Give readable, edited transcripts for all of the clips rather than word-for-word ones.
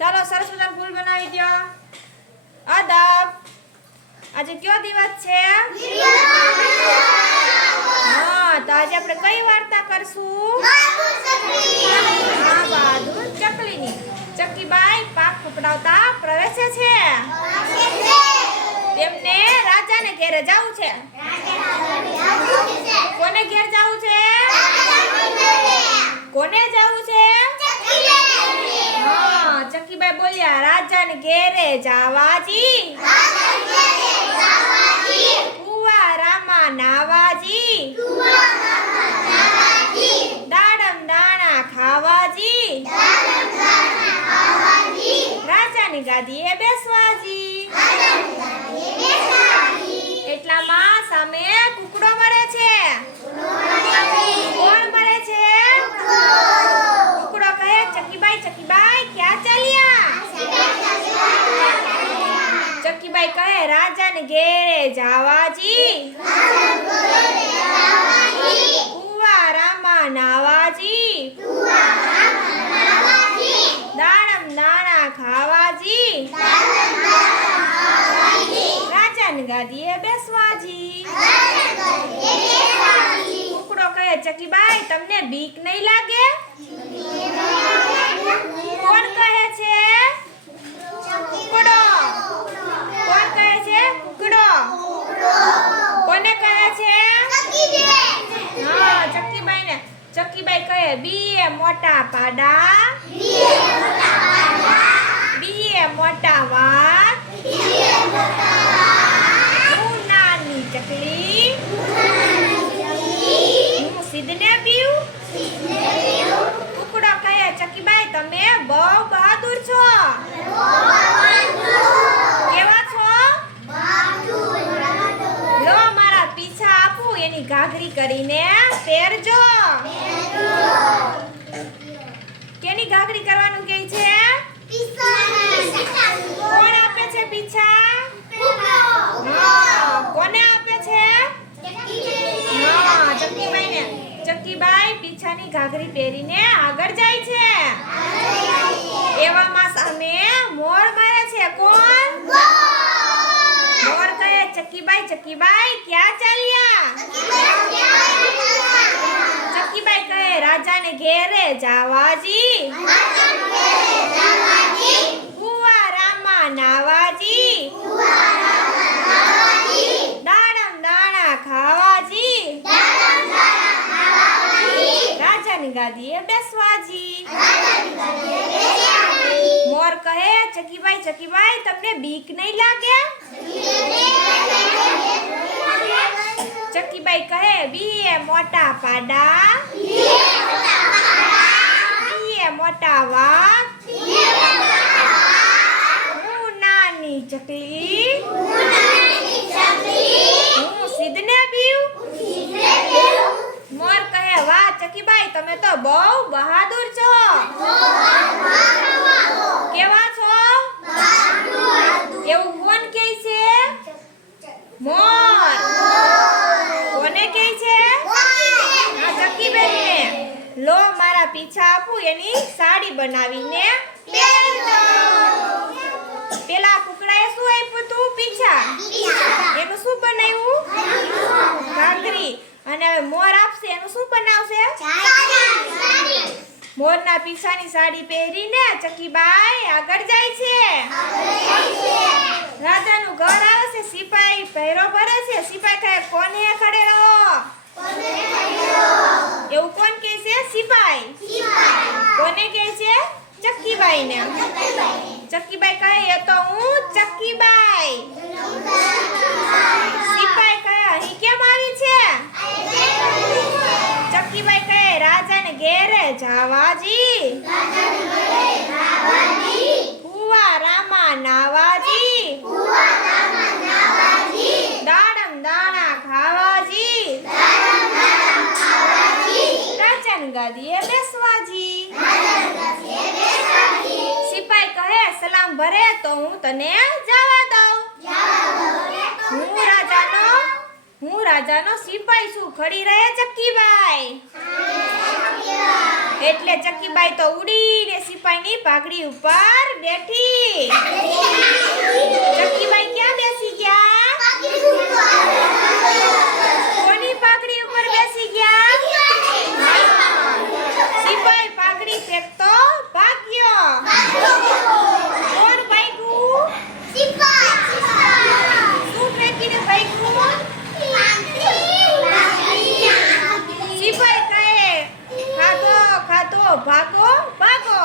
ચાલો સરસ મજાનું ફૂલ બનાવી દો. અદબ. આજે કયો દિવસ છે? હા, તો આજે આપણે કઈ વાર્તા કરશું? બહાદુર ચકલીની. ચકીબાઈ પાક પકડાવતા પ્રવેશે છે. તેમને રાજાને ઘેરે જવું છે. કોને ઘેર જવું છે? કોને જવું છે? હા, ચકીબાઈ બોલ્યા રાજાને ઘેરે જાવાજી. કુવારામાં નાવાજી. દાડમ દાણા ખાવાજી. રાજાની ગાદીએ બેસવાજી. એટલામાં સામે કુકડો મળે છે. કોણ મળે છે? કુકડો કહે ચકીબાઈ ક્યાં ચાલ્યા? ચકીબાઈ કહે રાજાને ઘેરે જાવાજી. કુવારામાં નાવાજી. દાડમ દાણા ખાવાજી. રાજાની ગાદીએ બેસવાજી. કુકડો કહે ચકીબાઈ તમને બીક નહીં લાગે? કોણ કહે છે? કુકડો. કોણ કહે છે? કુકડો. કોને કહે છે? હા, ચકીબાઈને. ચકીબાઈ કહે બીએ મોટા પાડા. બીએ મોટા વાત. હું નાની ચકલી. હું સીધને પીવું. કુકડો કહે ચકીબાઈ તમે બહુ બહાદુર છો. કેવા છો? લો મારા પીછા આપું એની ઘાઘરી કરીને પહેરજો. કેની ઘાઘરી કરવાનું કહે છે? કોણ આપે છે પીછા? હા, કોને આપે છે? હા, ચકીબાઈને. ચકીબાઈ પીછાની ઘાઘરી પહેરીને આગળ જાય છે. એવામાં સામે મોર મારે છે. કોણ? મોર કહે ચકીબાઈ ક્યાં ચાલ્યા? ચકીબાઈ કહે રાજાને ઘેરે જાવાજી. કુવારામાં નાવાજી. દાડમ દાણા ખાવાજી. રાજાની ગાદીએ બેસવાજી. મોર કહે ચકીબાઈ તમને બીક નહીં લાગે? ચકીબાઈ કહે બીએ મોટા પાડા. બીએ મોટા વાત. હું નાની ચકલી. હું સીધને પીવું. મોર કહે વાહ ચકીબાઈ તમે તો બહુ બહાદુર છો. કેવા છો? એવું કોણ કહે છે? મોર. કોને કહે છે? હા, ચકીબાઈને. લો મારા પીછા આપું એની સાડી બનાવીને પહેરજો. પેલા કુકડાએ શું આપ્યું તું? પીછા. એનું શું બનાવ્યું? ઘાઘરી. અને હવે મોર આપશે એનું શું બનાવશે? મોરના પીછાની સાડી પહેરીને ચકીબાઈ આગળ જાય છે. રાજાનું ઘર આવે છે. સિપાઈ પહેરો ભરે છે. સિપાઈ કહે કોને ખડે રહો. એવું કોણ કહે છે? સિપાઈ. કોને કહે છે? ચકીબાઈને. ચકીબાઈ કહે એ તો હું ચકીબાઈ. સિપાઈ કહે અહીં કેમ આવી છે? ચકીબાઈ કહે રાજાને ઘેરે જાવાજી. કુવારામાં નાવાજી. દાડમ દાણા ખાવાજી. રાજાની ગાદીએ બેસવાજી. સિપાઈ કહે સલામ ભરે તો હું તને જવા દઉં. હું રાજાનો સિપાઈ છું. ખડી રહે ચકીબાઈ. એટલે ચકીબાઈ તો ઉડીને સિપાહીની પાઘડી ઉપર બેઠી. ચકીબાઈ ક્યાં બેસી ગયા? કોની પાઘડી ઉપર બેસી ગયા? સિપાઈ પાઘડી ફેંકતો ભાગ્યો. કોણ ભાગ્યું? શું ફેંકીને ભાગ્યું? સિપાઈ કહે, ખાધો ખાધો ભાગો ભાગો.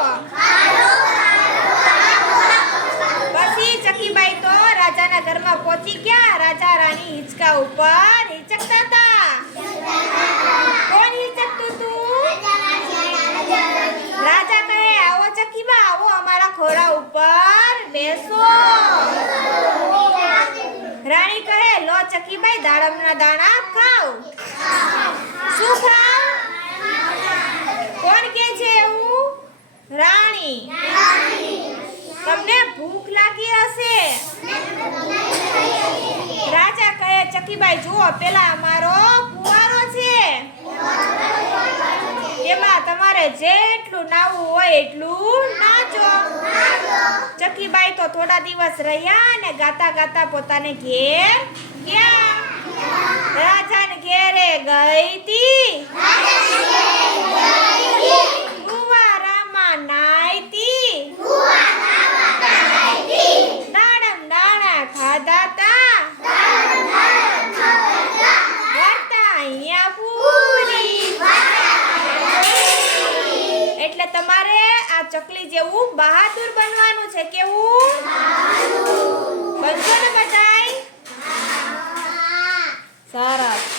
પછી ચકીબાઈ તો રાજાના ઘરમાં પહોંચી ગયા. રાજા રાણી હિંચકા ઉપર હિંચકતા હતા. કોણ હિંચકતું હતું? રાજા કહે, આવો ચકીબા, આવો અમારા ખોરા ઉપર બેસો. રાણી કહે, લો ચકીબાઈ, દાડમના દાણા ખાઓ. શું ખાવ? કોણ કે છે એવું? રાણી. તમને ભૂખ લાગી હશે. રાજા કહે, ચકીબાઈ જુઓ, પેલા અમારો ફુવારો છે, એમાં તમારે જેટલું નાવું હોય એટલું નાચો. ચકીબાઈ તો થોડા દિવસ રહ્યા અને ગાતા ગાતા પોતાને ઘેર ગયા. રાજાને ઘેરે ગઈ તી, ફુવારામાં નાઈતી, દાડમ દાણા ખાધા તા, વાર્તા અહીંયા પૂરી. એટલે તમારે આ ચકલી જેવું બહાદુર બનવાનું છે. કેવું બનશો ને બધાય? સરસ.